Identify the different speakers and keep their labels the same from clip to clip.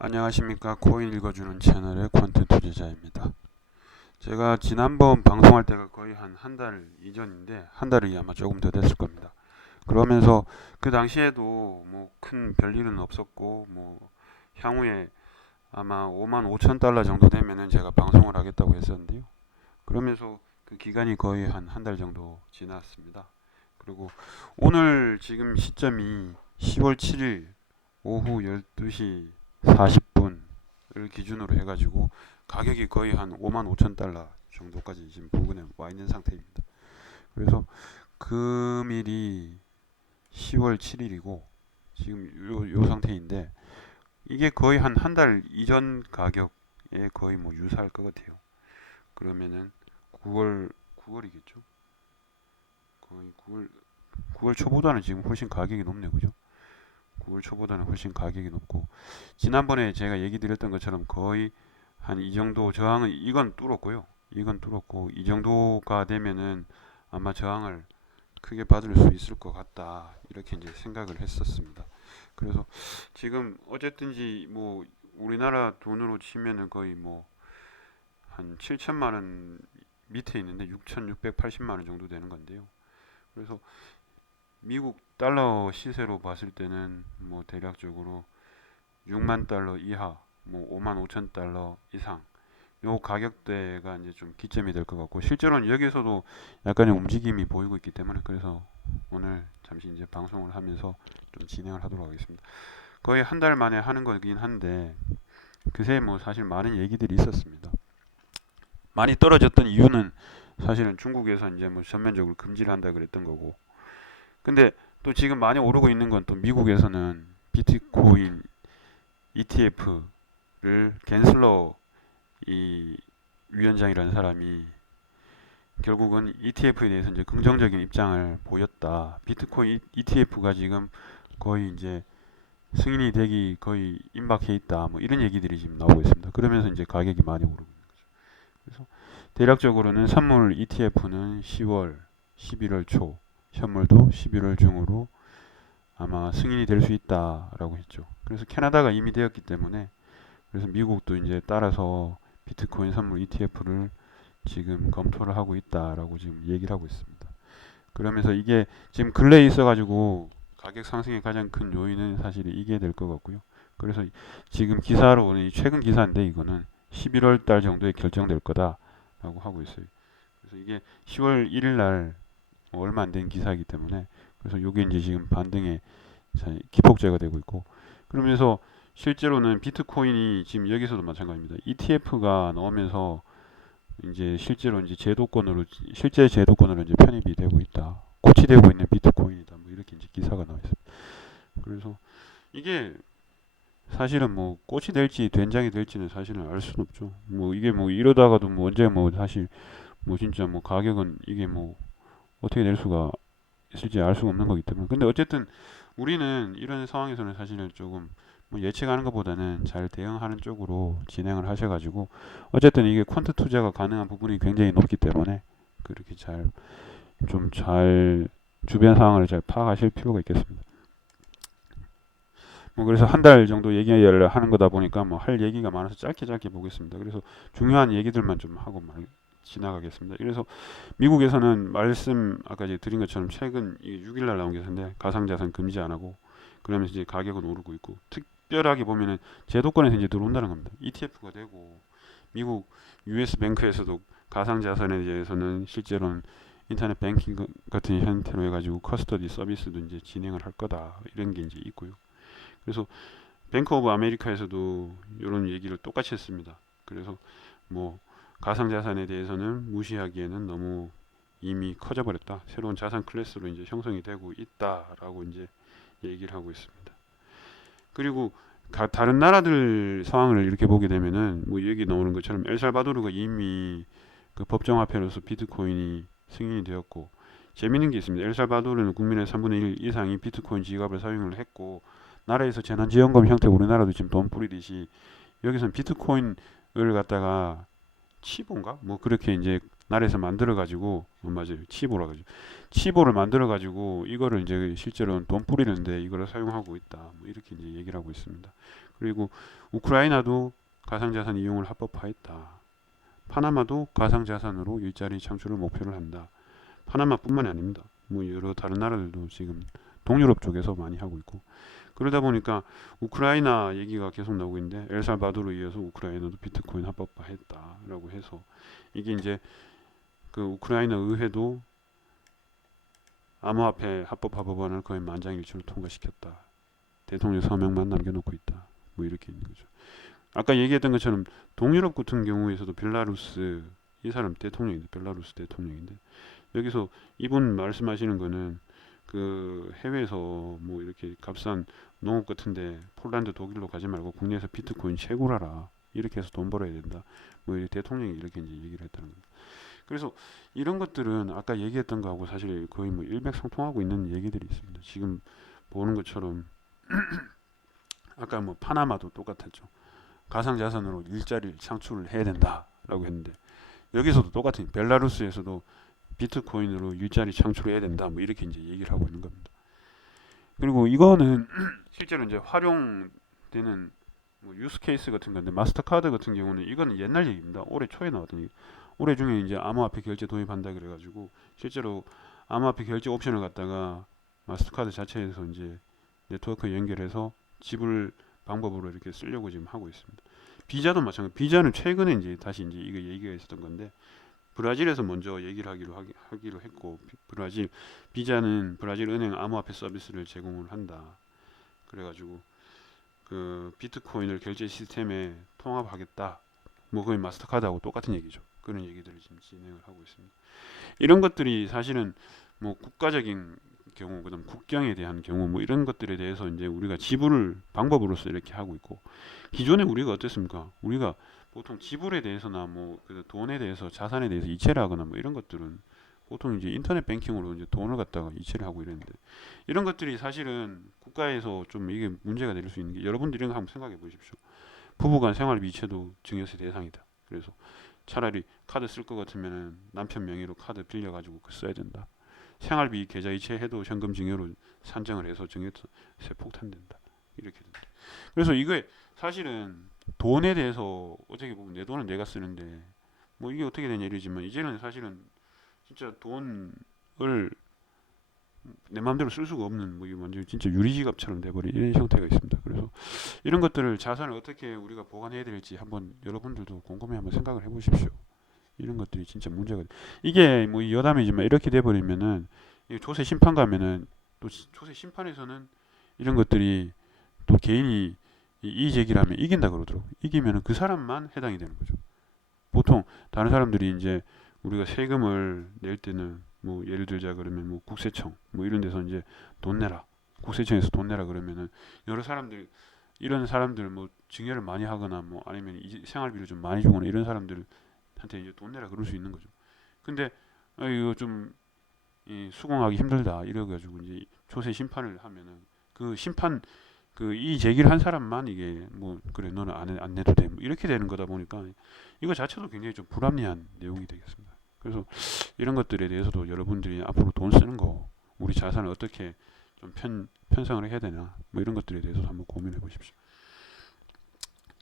Speaker 1: 안녕하십니까 코인 읽어주는 채널의 콘텐츠 투자자입니다. 제가 지난번 방송할 때가 거의 한 한 달 이전인데 한 달이 아마 조금 더 됐을 겁니다. 그러면서 그 당시에도 뭐 큰 별일은 없었고 뭐 향후에 아마 5만 5천 달러 정도 되면은 제가 방송을 하겠다고 했었는데요. 그러면서 그 기간이 거의 한 한 달 정도 지났습니다. 그리고 오늘 지금 시점이 10월 7일 오후 12시 40분을 기준으로 해가지고 가격이 거의 한 5만 5천 달러 정도까지 지금 부근에 와 있는 상태입니다. 그래서 금일이 10월 7일이고 지금 요, 요 상태인데 이게 거의 한 한 달 이전 가격에 거의 뭐 유사할 것 같아요. 그러면은 9월 9월이겠죠? 거의 9월 9월 초보다는 지금 훨씬 가격이 높네요, 그죠? 9월 초보다는 훨씬 가격이 높고 지난번에 제가 얘기 드렸던 것처럼 거의 한 이 정도 저항은 이건 뚫었고요. 이건 뚫었고 이 정도가 되면은 아마 저항을 크게 받을 수 있을 것 같다 이렇게 이제 생각을 했었습니다. 그래서 지금 어쨌든지 뭐 우리나라 돈으로 치면은 거의 뭐 한 7천만 원 밑에 있는데 6,680만 원 정도 되는 건데요. 그래서 미국 달러 시세로 봤을 때는 뭐 대략적으로 6만 달러 이하, 뭐 5만 5천 달러 이상 요 가격대가 이제 좀 기점이 될 것 같고 실제로는 여기서도 약간의 움직임이 보이고 있기 때문에 그래서 오늘 잠시 이제 방송을 하면서 좀 진행을 하도록 하겠습니다. 거의 한 달 만에 하는 거긴 한데 그새 뭐 사실 많은 얘기들이 있었습니다. 많이 떨어졌던 이유는 사실은 중국에서 이제 뭐 전면적으로 금지를 한다 그랬던 거고 근데 또 지금 많이 오르고 있는 건 또 미국에서는 비트코인 ETF를 겐슬러 이 위원장이라는 사람이 결국은 ETF에 대해서 이제 긍정적인 입장을 보였다. 비트코인 ETF가 지금 거의 이제 승인이 되기 거의 임박해 있다. 뭐 이런 얘기들이 지금 나오고 있습니다. 그러면서 이제 가격이 많이 오르고 있는 거죠. 그래서 대략적으로는 선물 ETF는 10월, 11월 초, 현물도 11월 중으로 아마 승인이 될 수 있다라고 했죠. 그래서 캐나다가 이미 되었기 때문에 그래서 미국도 이제 따라서 비트코인 선물 ETF를 지금 검토를 하고 있다라고 지금 얘기를 하고 있습니다. 그러면서 이게 지금 근래에 있어가지고 가격 상승의 가장 큰 요인은 사실 이게 될 것 같고요. 그래서 지금 기사로 오는 최근 기사인데 이거는 11월 달 정도에 결정될 거다라고 하고 있어요. 그래서 이게 10월 1일 날 얼마 안 된 기사이기 때문에 그래서 이게 이제 지금 반등의 기폭제가 되고 있고 그러면서 실제로는 비트코인이 지금 여기서도 마찬가지입니다. ETF가 나오면서 이제 실제로 이제 제도권으로 실제 제도권으로 이제 편입이 되고 있다. 고치되고 있는 비트코인이다. 뭐 이렇게 이제 기사가 나와 있습니다. 그래서 이게 사실은 뭐 꽃이 될지 된장이 될지는 사실은 알 수는 없죠. 뭐 이게 뭐 이러다가도 뭐 언제 뭐 사실 뭐 진짜 뭐 가격은 이게 뭐 어떻게 될 수가 있을지 알 수가 없는 거기 때문에. 근데 어쨌든 우리는 이런 상황에서는 사실은 조금 뭐 예측하는 것보다는 잘 대응하는 쪽으로 진행을 하셔가지고 어쨌든 이게 퀀트 투자가 가능한 부분이 굉장히 높기 때문에 그렇게 잘 좀 잘 주변 상황을 잘 파악하실 필요가 있겠습니다. 뭐 그래서 한 달 정도 얘기를 하는 거다 보니까 뭐 할 얘기가 많아서 짧게 짧게 보겠습니다. 그래서 중요한 얘기들만 좀 하고 말 지나가겠습니다. 그래서 미국에서는 말씀 아까 이제 드린 것처럼 최근 이게 6일날 나온 기사인데 가상자산 금지 안 하고 그러면서 이제 가격은 오르고 있고 특별하게 보면은 제도권에서 이제 들어온다는 겁니다. ETF가 되고 미국 US 뱅크에서도 가상자산에 대해서는 실제로는 인터넷 뱅킹 같은 형태로 해가지고 커스터디 서비스도 이제 진행을 할 거다 이런 게 이제 있고요. 그래서 뱅크 오브 아메리카에서도 이런 얘기를 똑같이 했습니다. 그래서 뭐 가상 자산에 대해서는 무시하기에는 너무 이미 커져 버렸다. 새로운 자산 클래스로 이제 형성이 되고 있다라고 이제 얘기를 하고 있습니다. 그리고 가, 다른 나라들 상황을 이렇게 보게 되면은 뭐 여기 나오는 것처럼 엘살바도르가 이미 그 법정 화폐로서 비트코인이 승인이 되었고 재미있는 게 있습니다. 엘살바도르는 국민의 3분의 1 이상이 비트코인 지갑을 사용을 했고 나라에서 재난지원금 형태 우리나라도 지금 돈 뿌리듯이 여기서는 비트코인을 갖다가 치보인가? 뭐 그렇게 이제 나라에서 만들어 가지고 어, 맞아요 치보라 가지고 치보를 만들어 가지고 이거를 이제 실제로는 돈 뿌리는데 이거를 사용하고 있다 뭐 이렇게 이제 얘기를 하고 있습니다 그리고 우크라이나도 가상자산 이용을 합법화했다. 파나마도 가상자산으로 일자리 창출을 목표를 한다. 파나마뿐만이 아닙니다. 뭐 여러 다른 나라들도 지금 동유럽 쪽에서 많이 하고 있고 그러다 보니까 우크라이나 얘기가 계속 나오고 있는데 엘살바도르 이어서 우크라이나도 비트코인 합법화했다라고 해서 이게 이제 그 우크라이나 의회도 암호화폐 합법화 법안을 거의 만장일치로 통과시켰다. 대통령 서명만 남겨놓고 있다. 뭐 이렇게 있는 거죠. 아까 얘기했던 것처럼 동유럽 같은 경우에서도 벨라루스 이 사람 대통령인데 벨라루스 대통령인데 여기서 이분 말씀하시는 거는 그 해외에서 뭐 이렇게 값싼 농업 같은데 폴란드 독일로 가지 말고 국내에서 비트코인 채굴하라 이렇게 해서 돈 벌어야 된다 뭐 이렇게 대통령이 이렇게 이제 얘기를 했다는 겁니다. 그래서 이런 것들은 아까 얘기했던 거하고 사실 거의 뭐 일맥상통하고 있는 얘기들이 있습니다. 지금 보는 것처럼 아까 뭐 파나마도 똑같았죠. 가상자산으로 일자리를 창출을 해야 된다라고 했는데 여기서도 똑같은 벨라루스에서도 비트코인으로 일자리 창출해야 된다 뭐 이렇게 이제 얘기를 하고 있는 겁니다. 그리고 이거는 실제로 이제 활용되는 뭐 유스 케이스 같은 건데 마스터카드 같은 경우는 이거는 옛날 얘기입니다. 올해 초에 나왔던 얘기. 올해 중에 이제 암호화폐 결제 도입한다 그래가지고 실제로 암호화폐 결제 옵션을 갖다가 마스터카드 자체에서 이제 네트워크 연결해서 지불 방법으로 이렇게 쓰려고 지금 하고 있습니다. 비자도 마찬가지. 비자는 최근에 이제 다시 이제 이거 얘기가 있었던 건데 브라질에서 먼저 얘기를 하기로 하기, 하기로 했고 비- 브라질 비자는 브라질 은행 암호화폐 서비스를 제공을 한다. 그래가지고 그 비트코인을 결제 시스템에 통합하겠다. 뭐 거의 마스터카드하고 똑같은 얘기죠. 그런 얘기들을 지금 진행을 하고 있습니다. 이런 것들이 사실은 뭐 국가적인 경우 그다음 국경에 대한 경우 뭐 이런 것들에 대해서 이제 우리가 지불을 방법으로서 이렇게 하고 있고 기존에 우리가 어땠습니까? 우리가 보통 지불에 대해서나 뭐그 돈에 대해서 자산에 대해서 이체를 하거나 뭐 이런 것들은 보통 이제 인터넷 뱅킹으로 이제 돈을 갖다가 이체를 하고 이랬는데 이런 것들이 사실은 국가에서 좀 이게 문제가 될 수 있는 게 여러분들이 이런 거 한번 생각해 보십시오. 부부간 생활비 이체도 증여세 대상이다. 그래서 차라리 카드 쓸 것 같으면은 남편 명의로 카드 빌려 가지고 그 써야 된다. 생활비 계좌 이체해도 현금 증여로 산정을 해서 증여세 폭탄된다. 이렇게 된다. 그래서 이게 사실은 돈에 대해서 어떻게 보면 내 돈은 내가 쓰는데 뭐 이게 어떻게 된 일이지만 이제는 사실은 진짜 돈을 내 마음대로 쓸 수가 없는 뭐 이게 완전 진짜 유리지갑처럼 돼버린 이런 형태가 있습니다. 그래서 이런 것들을 자산을 어떻게 우리가 보관해야 될지 한번 여러분들도 곰곰이 한번 생각을 해보십시오. 이런 것들이 진짜 문제가 돼. 이게 뭐이 여담이지만 이렇게 돼버리면은 이 조세 심판 가면은 또 시- 조세 심판에서는 이런 것들이 또 개인이 이 제기를 하면 이긴다 그러더라고. 이기면은 그 사람만 해당이 되는 거죠. 보통 다른 사람들이 이제 우리가 세금을 낼 때는 뭐 예를 들자 그러면 뭐 국세청 뭐 이런 데서 이제 돈 내라. 국세청에서 돈 내라 그러면은 여러 사람들 이런 사람들 뭐 증여를 많이 하거나 뭐 아니면 이 생활비를 좀 많이 주거나 이런 사람들한테 이제 돈 내라 그럴 수 있는 거죠. 근데 아 이거 좀 이, 수긍하기 힘들다 이래 가지고 이제 조세 심판을 하면은 그 심판 그 이 제기를 한 사람만 이게 뭐 그래 너는 안, 해- 안 내도 돼 뭐 이렇게 되는 거다 보니까 이거 자체도 굉장히 좀 불합리한 내용이 되겠습니다. 그래서 이런 것들에 대해서도 여러분들이 앞으로 돈 쓰는 거 우리 자산을 어떻게 좀 편, 편성을 해야 되나 뭐 이런 것들에 대해서 한번 고민해 보십시오.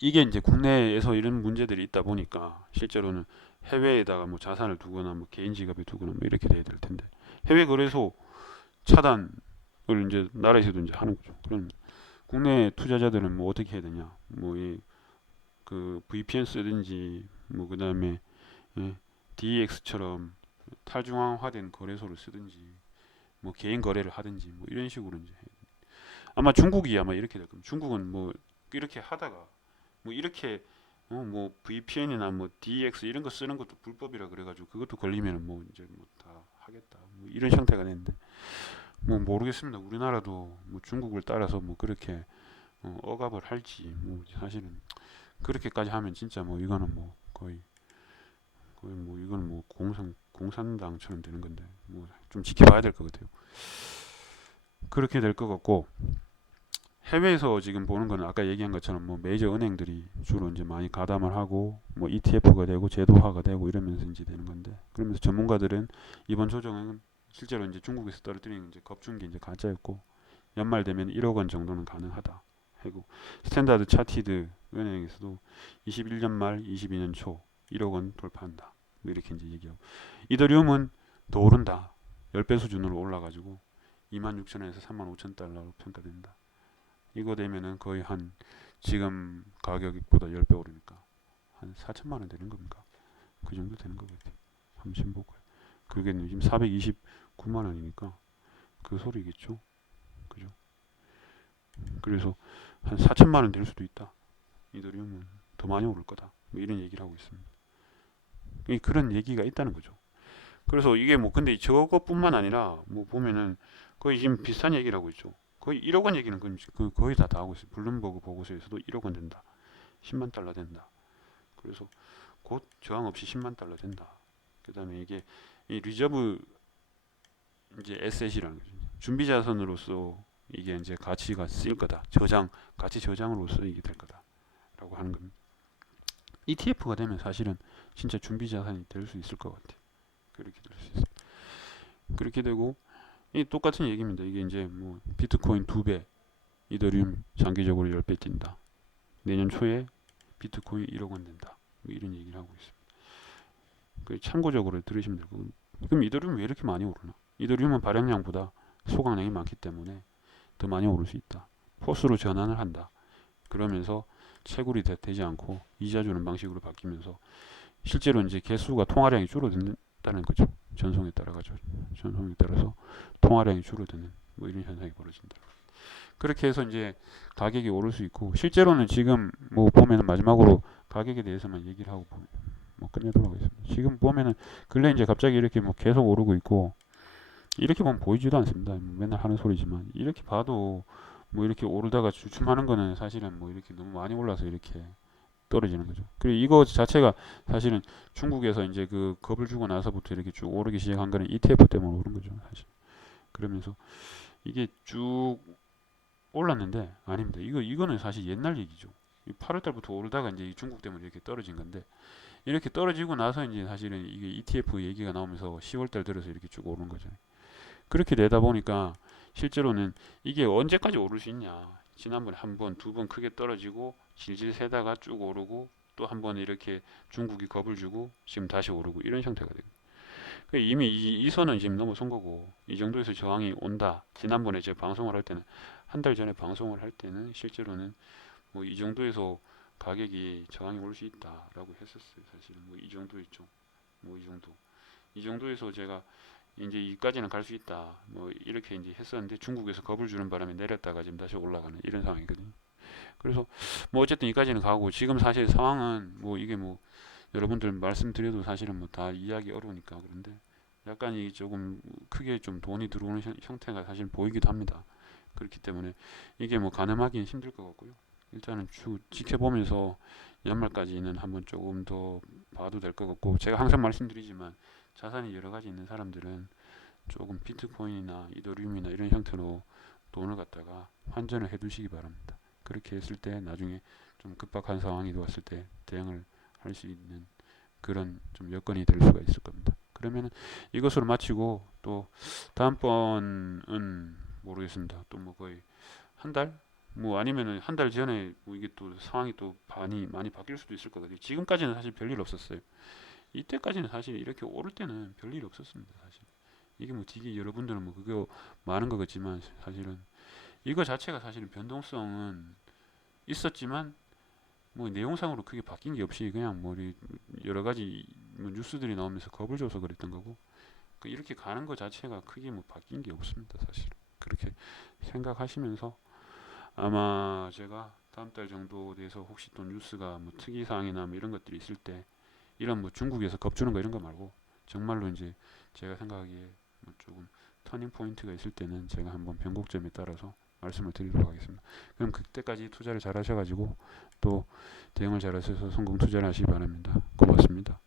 Speaker 1: 이게 이제 국내에서 이런 문제들이 있다 보니까 실제로는 해외에다가 뭐 자산을 두거나 뭐 개인 지갑에 두거나 뭐 이렇게 돼야 될 텐데 해외 거래소 차단을 이제 나라에서도 이제 하는 거죠. 그럼 국내 투자자들은 뭐 어떻게 해야 되냐? 뭐 이 그 VPN 쓰든지 뭐 그다음에 예, DEX처럼 탈중앙화된 거래소를 쓰든지 뭐 개인 거래를 하든지 뭐 이런 식으로 이제 아마 중국이 아마 이렇게 될 겁니다. 중국은 뭐 이렇게 하다가 뭐 이렇게 어, 뭐 VPN이나 뭐 DEX 이런 거 쓰는 것도 불법이라 그래가지고 그것도 걸리면은 뭐 이제 뭐 다 하겠다 뭐 이런 형태가 되는데 뭐 모르겠습니다. 우리나라도 뭐 중국을 따라서 뭐 그렇게 어, 억압을 할지 뭐 사실은 그렇게까지 하면 진짜 뭐 이거는 뭐 거의 거의 뭐 이건 뭐 공산 공산당처럼 되는 건데 뭐 좀 지켜봐야 될 것 같아요. 그렇게 될 것 같고 해외에서 지금 보는 거는 아까 얘기한 것처럼 뭐 메이저 은행들이 주로 이제 많이 가담을 하고 뭐 ETF가 되고 제도화가 되고 이러면서 이제 되는 건데 그러면서 전문가들은 이번 조정은 실제로 이제 중국에서 떨어뜨리는 이제 겁준 게 이제 가짜였고 연말 되면 1억 원 정도는 가능하다 하고 스탠다드 차티드 은행에서도 21년 말 22년 초 1억 원 돌파한다. 뭐 이렇게 이제 얘기하고 이더리움은 더 오른다. 10배 수준으로 올라가지고 26,000원에서 35,000달러로 평가된다. 이거 되면은 거의 한 지금 가격보다 10배 오르니까 한 4천만 원 되는 겁니까? 그 정도 되는 것 같아요. 한번 볼까요? 그게 지금 429만 원이니까 그 소리겠죠. 그죠? 그래서 한 4천만 원 될 수도 있다. 이더리움은 더 많이 오를 거다. 뭐 이런 얘기를 하고 있습니다. 이 그런 얘기가 있다는 거죠. 그래서 이게 뭐 근데 저것뿐만 아니라 뭐 보면은 거의 지금 비슷한 얘기를 하고 있죠. 거의 1억 원 얘기는 그 거의 다 다 하고 있어요. 블룸버그 보고서에서도 1억 원 된다. 10만 달러 된다. 그래서 곧 저항 없이 10만 달러 된다. 그 다음에 이게 이 리저브 이제 에셋이라는 거죠. 준비 자산으로서 이게 이제 가치가 쓰일 거다. 저장 가치 저장으로서 이게 될 거다라고 하는 겁니다. ETF가 되면 사실은 진짜 준비 자산이 될 수 있을 것 같아요. 그렇게 될 수 있어요. 그렇게 되고 이 똑같은 얘기입니다. 이게 이제 뭐 비트코인 두 배, 이더리움 장기적으로 10배 뛴다. 내년 초에 비트코인 1억 원 된다. 뭐 이런 얘기를 하고 있습니다. 그 참고적으로 들으시면 되고 그럼 이더리움 왜 이렇게 많이 오르나? 이더리움은 발행량보다 소각량이 많기 때문에 더 많이 오를 수 있다. 포스로 전환을 한다. 그러면서 채굴이 되, 지 않고 이자 주는 방식으로 바뀌면서 실제로 이제 개수가 통화량이 줄어든다는 거죠. 전송에 따라 가지고 전송에 따라서 통화량이 줄어드는 뭐 이런 현상이 벌어진다. 그렇게 해서 이제 가격이 오를 수 있고 실제로는 지금 뭐 보면은 마지막으로 가격에 대해서만 얘기를 하고 뭐 끝내도록 하겠습니다. 지금 보면은 근래 이제 갑자기 이렇게 뭐 계속 오르고 있고 이렇게 보면 보이지도 않습니다. 맨날 하는 소리지만 이렇게 봐도 뭐 이렇게 오르다가 주춤하는 거는 사실은 뭐 이렇게 너무 많이 올라서 이렇게 떨어지는 거죠. 그리고 이거 자체가 사실은 중국에서 이제 그 겁을 주고 나서부터 이렇게 쭉 오르기 시작한 거는 ETF 때문에 오른 거죠, 사실. 그러면서 이게 쭉 올랐는데 아닙니다. 이거 이거는 사실 옛날 얘기죠. 8월 달부터 오르다가 이제 중국 때문에 이렇게 떨어진 건데 이렇게 떨어지고 나서 이제 사실은 이게 ETF 얘기가 나오면서 10월 달 들어서 이렇게 쭉 오른 거죠. 그렇게 되다 보니까 실제로는 이게 언제까지 오를 수 있냐. 지난번에 한 번, 두 번 크게 떨어지고 질질 세다가 쭉 오르고 또 한 번 이렇게 중국이 겁을 주고 지금 다시 오르고 이런 형태가 되고 그러니까 이미 이, 이 선은 지금 넘어선 거고 이 정도에서 저항이 온다. 지난번에 제가 방송을 할 때는 한 달 전에 방송을 할 때는 실제로는 뭐 이 정도에서 가격이 저항이 올 수 있다라고 했었어요. 사실은 뭐 이 정도 있죠. 뭐 이 정도. 이 정도에서 제가 이제 이까지는 갈 수 있다. 뭐 이렇게 이제 했었는데 중국에서 겁을 주는 바람에 내렸다가 지금 다시 올라가는 이런 상황이거든요. 그래서 뭐 어쨌든 이까지는 가고 지금 사실 상황은 뭐 이게 뭐 여러분들 말씀드려도 사실은 뭐 다 이해하기 어려우니까 그런데 약간 이 조금 크게 좀 돈이 들어오는 형태가 사실 보이기도 합니다. 그렇기 때문에 이게 뭐 가늠하기는 힘들 것 같고요. 일단은 쭉 지켜보면서 연말까지는 한번 조금 더 봐도 될 것 같고 제가 항상 말씀드리지만 자산이 여러 가지 있는 사람들은 조금 비트코인이나 이더리움이나 이런 형태로 돈을 갖다가 환전을 해 두시기 바랍니다. 그렇게 했을 때 나중에 좀 급박한 상황이 왔을 때 대응을 할 수 있는 그런 좀 여건이 될 수가 있을 겁니다. 그러면은 이것으로 마치고 또 다음번은 모르겠습니다. 또 뭐 거의 한 달? 뭐 아니면은 한 달 전에 뭐 이게 또 상황이 또 많이 많이 바뀔 수도 있을 것 같아요. 지금까지는 사실 별일 없었어요. 이때까지는 사실 이렇게 오를 때는 별일 없었습니다. 사실 이게 뭐 되게 여러분들은 뭐 그거 많은 것 같지만 사실은 이거 자체가 사실은 변동성은 있었지만 뭐 내용상으로 크게 바뀐 게 없이 그냥 뭐 여러 가지 뭐 뉴스들이 나오면서 겁을 줘서 그랬던 거고 그 이렇게 가는 것 자체가 크게 뭐 바뀐 게 없습니다. 사실 그렇게 생각하시면서 아마 제가 다음 달 정도 돼서 혹시 또 뉴스가 뭐 특이 사항이나 뭐 이런 것들이 있을 때 이런 뭐 중국에서 겁주는 거 이런 거 말고 정말로 이제 제가 생각하기에 뭐 조금 터닝 포인트가 있을 때는 제가 한번 변곡점에 따라서 말씀을 드리도록 하겠습니다. 그럼 그때까지 투자를 잘 하셔가지고 또 대응을 잘 하셔서 성공 투자를 하시기 바랍니다. 고맙습니다.